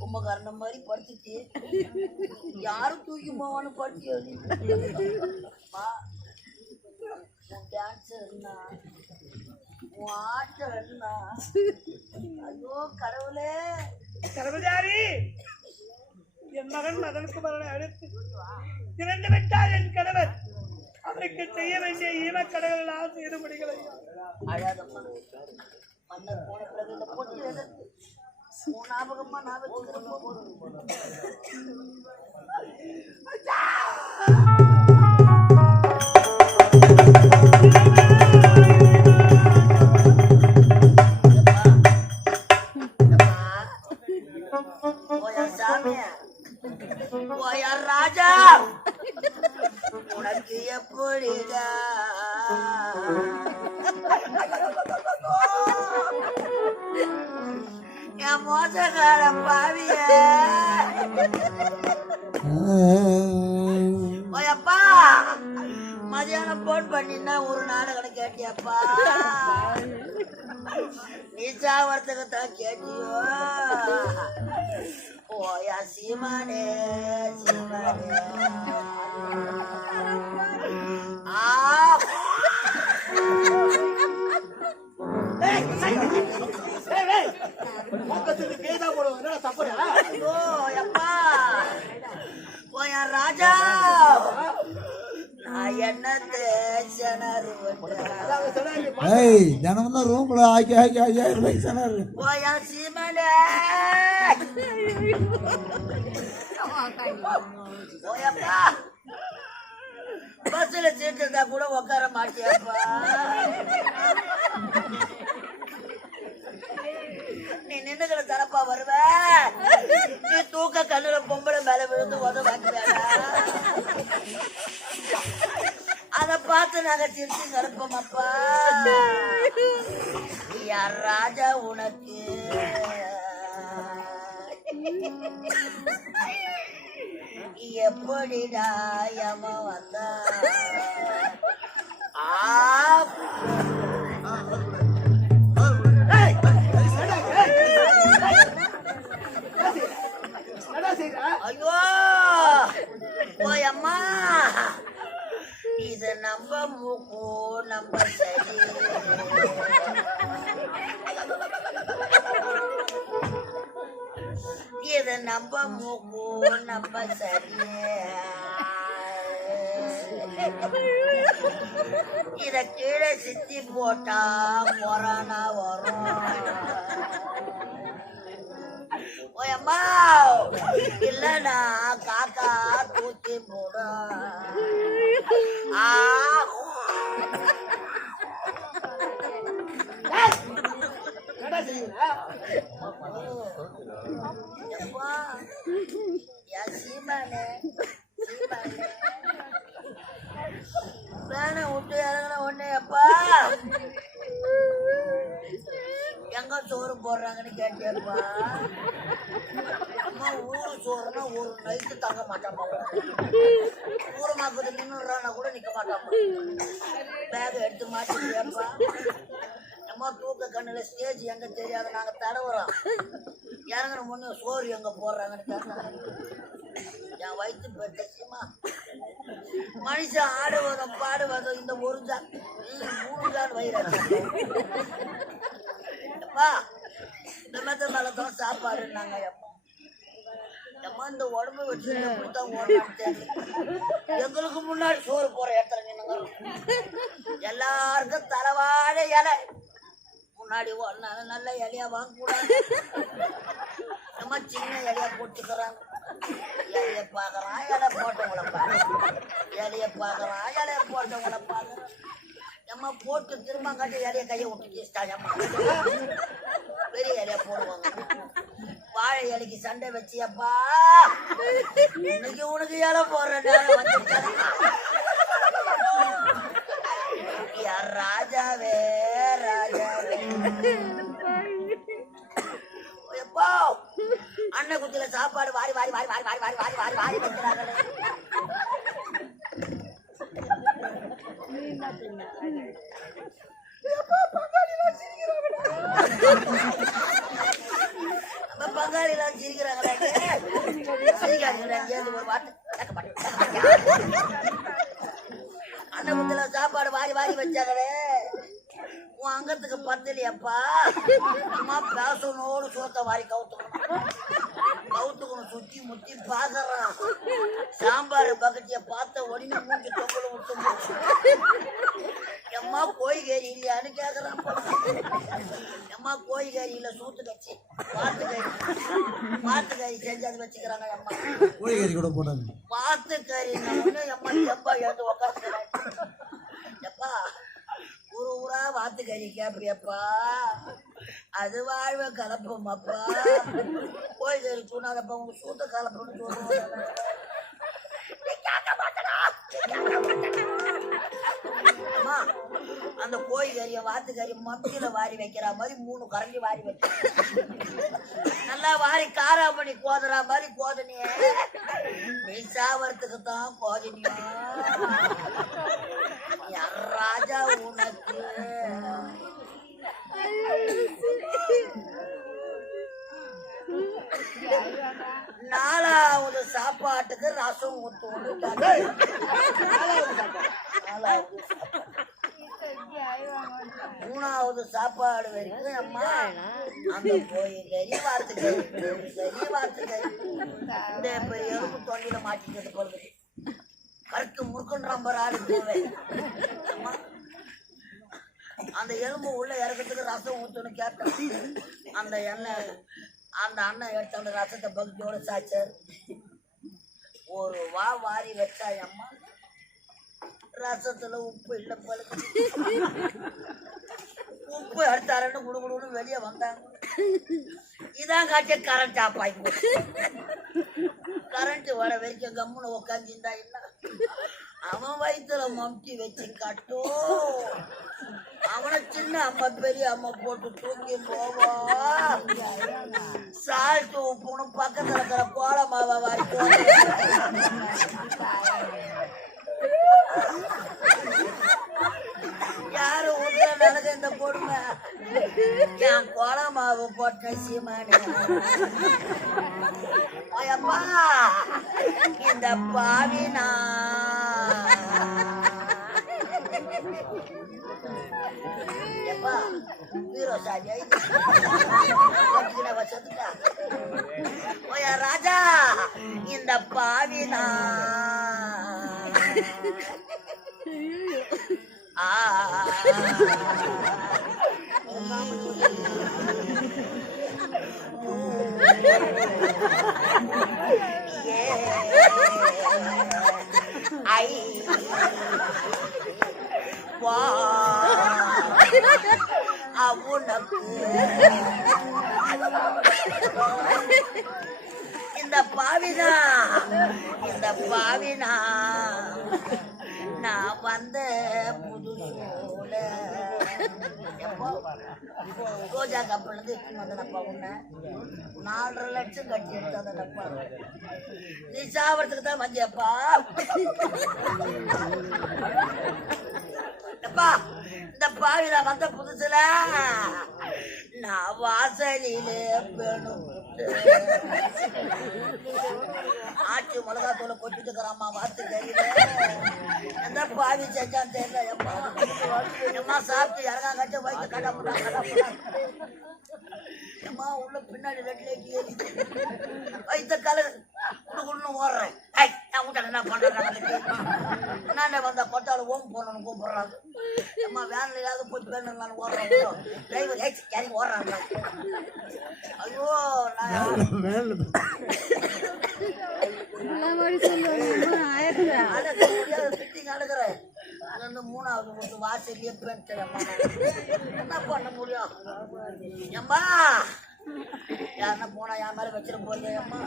கும்பகாரணம் மாதிரி படுத்துட்டு யாரும் தூக்கி போவான்னு படுத்து டான்ஸ் என்ன உன் ஆட்டம் என்ன ஐயோ கடவுளே கடவுளாரி என் மகனுக்கு மகனை அழைத்து இறந்து விட்டார் என் கணவர். அவருக்கு செய்ய வேண்டிய ஈமக்கடவுள் எல்லாம் செய்து முடிகளை அழாதம்மா மன்னர் போன பிறகு இந்த பொட்டு ஞாபகமா நான் வச்சுக்கிறப்போ ராஜா உனக்கு எப்படிடா என் மோசக்கார பாவிய ஓயப்பா மதியானம் போன் பண்ணினா ஒரு நாடகம் கேட்டியப்பா நீ சாவறதுக்கு தான் கேட்டியோ ஓயா சீமானே சீமானே ராஜா தினம் தான் ரூம்ல ஆக்கி 5000 ரூபாய்க்கு சொன்னாரு. பஸ்ல சீட்டு இருந்தா கூட உட்கார மாட்டியாப்பா. நீ நின்னுக்கிற தரப்பா வருவ. நீ தூக்க கண்ணுல பொம்பளை மேல விழுந்து உதவாக்குவேடா. அத பார்த்து நாங்க சிரிச்சு நடப்போமப்பா. யார் ராஜா உனக்கு எப்படிடா யம வந்தா ஐயோ போயம்மா இது நம்ம மூக்கு நம்ம சரி இது நம்ம மூக்கு நம்ம சரி இத கீழே சித்தி போட்டா கொரோனா வரும். ஓயம்மா இல்லனா காக்கா தூக்கி போடும். சீமானே சீமானே வேணை விட்டு இறங்கின உடனே அப்பா எங்க சோறு போடுறாங்கன்னு கேட்டியப்பா. அம்மா ஊரு சோறுனா ஒரு நைட்டு தங்க மாட்டாமா. ஊரு மாக்குது நின்றுறானா கூட நிக்க மாட்டாமா. பேக எடுத்து மாட்டிப்பா. அம்மா தூக்க கண்ணுல ஸ்டேஜ் எங்க தெரியாது நாங்க தடவுறோம். இறங்கின முன்னே சோறு எங்க போடுறாங்கன்னு என் வயிற்று பெற்றுமா. மனுஷன் ஆடுவதும் பாடுவதும் இந்த ஒரு ஜான் 3 ஜான் வயிறாப்பா. இந்த மெத்த மேலதான் சாப்பாடுன்னாங்க. அம்மா இந்த உடம்பு வச்சு எப்படித்தான் ஓடான்னு எங்களுக்கு முன்னாடி சோறு போற இடத்துல நின்னுங்க. எல்லாருக்கும் தலைவாழ இலை முன்னாடி ஓடினாங்க. நல்ல இலையா வாங்க கூடாது. அம்மா சின்ன இலையா போட்டுக்கிறாங்க. இலைய பாக்குறான் இலை போட்டவங்களை பாக்குறான். இலைய பாக்குறான் இலைய போட்டவங்களை பாக்குறான். அம்மா போட்டு திரும்ப காட்டி இலைய கையை விட்டு அம்மா பெரிய இலைய போடுவாங்க. வாழை இலைக்கு சண்டை வச்சியப்பா. இன்னைக்கு உனக்கு இலை போடுற நேரம் வந்து ராஜாவே ராஜாவே எப்போ அண்ணன் குத்தில சாப்பாடு வாரி வாரி வாரி வாரி வாரி வாரி வாரி வாரி வாரி வைக்கிறாங்களே. நம்ம பங்காளிலாம் சிரிக்கிறாங்களா சிரிக்காதீங்க ஒரு வார்த்தை அன்னபுத்தில சாப்பாடு வாரி வாரி வச்சாங்களே உன் அங்கத்துக்கு பத்தலையப்பா அம்மா பேசனோடு சோத்த வாரி கவுத்துக்கணும் சுத்தி முத்தி பாக்குறான் சாம்பார் பக்கத்திய பார்த்த உடனே மூஞ்சி தொங்கல விட்டு எம்மா கோழிக்கறி இல்லையான்னு கேக்குறான் எம்மா கோழிக்கறியில சூத்து கட்சி வாத்துக்கறி செஞ்சு அது வச்சுக்கிறாங்க அம்மா கோழிக்கறி கூட போட்டாங்க வாத்துக்கறி எம்மா எப்பா எடுத்து உக்காந்துக்கிறாங்க எப்பா ஊரா வாத்துக்கறி கேப்பியப்பா அது வாழ்வ கலப்போம்ப்பா கோழிக்கறி தூணாதப்பா உங்க சூத்த கலப்போன்னு சொல்லுவாங்க அந்த கோழிக்கறிய வாத்துக்கறி மத்தியில வாரி வைக்கிற மாதிரி 3 கரண்டி வாரி வைக்க நல்லா வாரி காராமணி கோதுற மாதிரி கோதனிய நீ சாவறதுக்கு தான் கோதனியா ராஜா உனக்கு நாலாவது சாப்பாட்டுக்கு ரசம் ஊத்து மூணாவது சாப்பாடு வரைக்கும் அம்மா அந்த கோழிக்கறி வாத்துக்கறி இந்த எறும்பு தொண்டியில மாட்டிக்கிறது போறது கருத்து முறுக்குன்ற ஆளு போவேன் அந்த எலும்பு உள்ள இறக்கத்துக்கு ரசம் ஊத்தணும் கேட்டேன் அந்த எண்ணெய் அந்த அண்ணன் எடுத்த அந்த ரசத்தை பக்தியோட சாச்சார் ஒரு வாரி வச்சா அம்மா ரசத்துல உப்பு இல்லை பழுக்கு உப்பு எடுத்தாருன்னு குடுகுடுன்னு வெளியே வந்தாங்க இதான் காட்சி கரண்ட் ஆஃப் ஆகி போச்சு கரண்ட் வர வரைக்கும் கம்முன்னு உக்காந்துருந்தா என்ன அவன் வயிற்றுல மம்டி வச்சு கட்டோ அவனை சின்ன அம்மா பெரிய அம்மா போட்டு தூக்கி போவா சால்ட்டு உப்புன்னு பக்கத்துல இருக்கிற கோலமாவா வாரி யாரு ஊத்துல நடக்க இந்த கொடுமை என் கோலமாவு போட்ட சீமானு அப்பா இந்த பாவினா எப்பா ஹீரோ சாஜா வச்சதுக்கா ஓயா ராஜா இந்த பாவினா உனக்கு இந்த பாவினா நான் வந்த புது சோழ ரோஜா கப்பல் வந்தனப்பா உன்ன 4.5 லட்சம் கட்டி எடுத்ததப்பா நீ சாவறதுக்கு தான் வந்தியப்பா இந்த பாவில வந்த புதுசுல நான் வாசலிலே பெணும் ஆட்சி மிளகாத்தூளை கொட்டிட்டுக்கிறாம்மா வாத்து கையில எந்த பாவி செஞ்சான்னு தெரியல எம்மா சாப்பிட்டு இறங்கா கட்ட வயிற்று கடை எம்மா உள்ள பின்னாடி 2 லைட் ஏறி வயிற்று கலரு குடுக்குன்னு ஓடுறேன் நான் விட்டேன் என்ன பண்றேன் நான் வந்த கொட்டால ஓம் போடணும்னு கூப்பிடுறாங்க அம்மா வேன்லையாவது போய் பேரணும் ஓடுறேன் டிரைவர் இறங்கி ஓடுறாங்க ஐயோ நடக்கிறேன் அது வந்து 3வது வாசல்லையே பேண்ட் என்ன பண்ண முடியும் ஏம்பா யாருன்னா போனா என் மேல வச்சிட போறீங்க அம்மா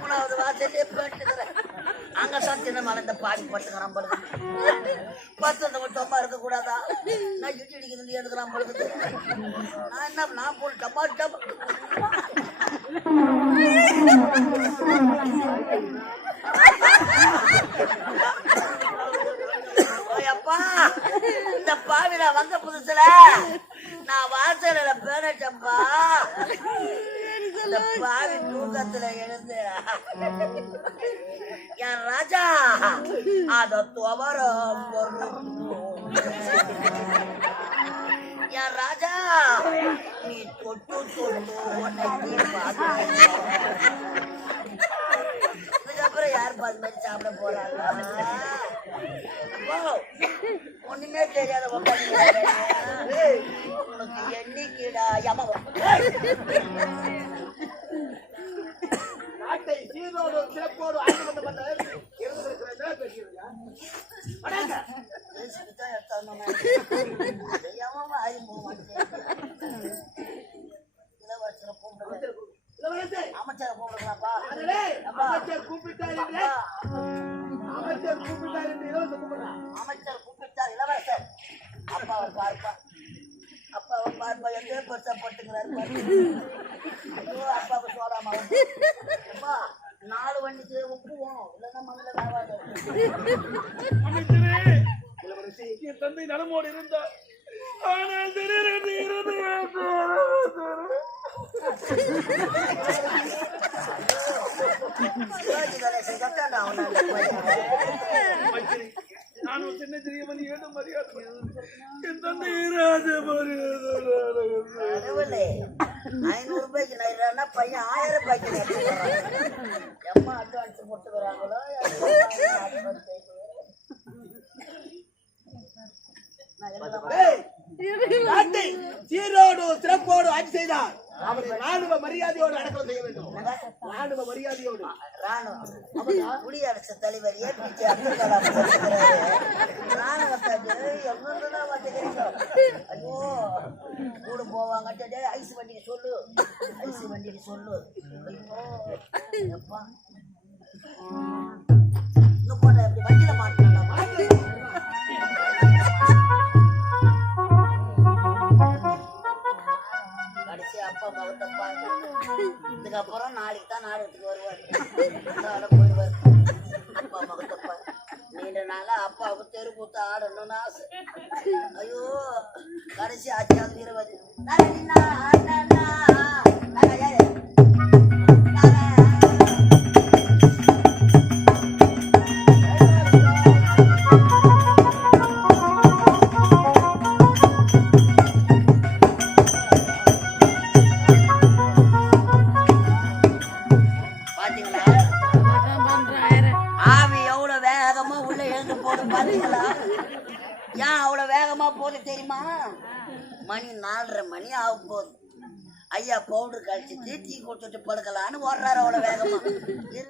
3வது வாசல்லையே பேண்ட்டுக்கிறேன் அங்க சத்தின மேல இந்த பாடி பட்டுக்கிறான் படுது 10 மட்டும் அம்மா இருக்க கூடாதா நான் இடி அடிக்கிறது எடுக்கிறான் படுது நான் என்ன நான் போல் டப்பா வந்த புதுசுல நான் வாசல பேரட்டப்பா இந்த பாவி தூக்கத்துல எழுந்து என் ராஜா அத துவர என் ராஜா நீ தொட்டு தொட்டு இதுக்கப்புறம் யார் பாது மாதிரி சாப்பிட போறாங்க ஒண்ணுமே தெரியாத உனக்கு எண்ணிக்கைடா யம நாட்டை சீரோடு சிறப்போடு ஆண்டு பண்ண அமைச்சரை கூப்பிடுங்களாப்பா அமைச்சர் கூப்பிட்டார் அமைச்சர் கூப்பிட்டார் இளவரசர் அப்பாவை பார்ப்பா அப்பாவை பார்ப்பா எங்கே பெருசா போட்டுங்கிறாரு அப்பாவை சோடாமா அப்பா 4 வண்டிக்கு உப்புவோம் இல்லைன்னா மண்ணில் ஆகாது அமைச்சரே என் தந்தை நலமோடு இருந்தார் ஆனால் திடீரென்று நானும் சின்ன சிறியவன் ஏதும் மரியாதை என் தந்தை 500 ரூபாய்க்கு நைறானா பையன் 1000 ரூபாய்க்கு எம்மா அட்வான்ஸ் போட்டுக்கிறாங்களோ நாட்டை சீரோடு சிறப்போடு ஆட்சி செய்தார் அவர்கள் ராணுவ மரியாதையோடு அடக்கம் செய்ய வேண்டும் ராணுவ மரியாதையோடு குடியரசுத் தலைவர் ஏபிஜே அப்துல் கலாம் ராணுவத்தை எங்கெல்லாம் வந்துக்கிறீங்க ஐயோ கூட போவாங்க ஐஸ் வண்டிக்கு சொல்லு ஐஸ் வண்டிக்கு சொல்லு ஐயோ எப்பா இங்க போன எப்படி வண்டியில மாட்டலாமா அப்பா மகத்தப்பா இதுக்கப்புறம் நாளைக்கு தான் நாடகத்துக்கு வருவார் போயிடுவார் அப்பா மகத்தப்பா நீண்ட நாளா அப்பாவுக்கு தெரு கூத்து ஆடணும்னு ஆசை ஐயோ கடைசி ஆச்சியாவது 20 ஏன் அவ்வளவு வேகமா போகுது தெரியுமா மணி 4:30 மணி ஆகும் போகுது ஐயா பவுடர் கழிச்சிட்டு டீ குடிச்சிட்டு படுக்கலான்னு ஓடுறாரு அவ்வளவு வேகமா